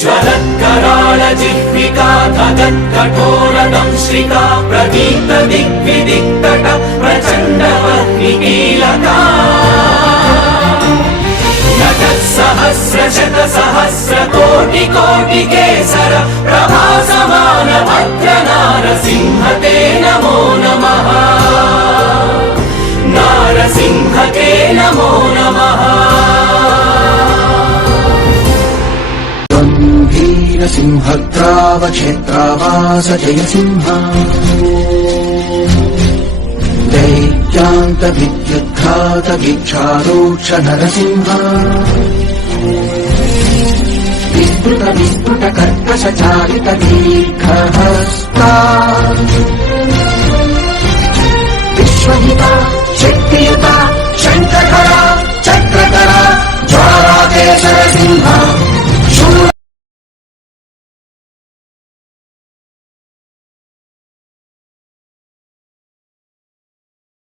ज्वलत्कराळ जिह्विका धगत्कठोरदंश्रिका प्रदीप्त दिग्विदिक्तट प्रचण्ड वह्निकीलका नटत्सहस्रशत सहस्रकोटिकोटिकेसर प्रभासमान भद्र नारसिंह ते नमो नमः नारसिंह ते नमो नमः सिंहद्रावक्षेत्रावास जय सिंह दैत्यान्त विद्युद्घात वीक्षारोक्ष नरसिंह विस्तृत विस्तृत कर्कश चालित दीर्घहस्ता विश्वहिता शक्तियुता शङ्खकरा चक्रकरा ज्वालाकेशर सिंह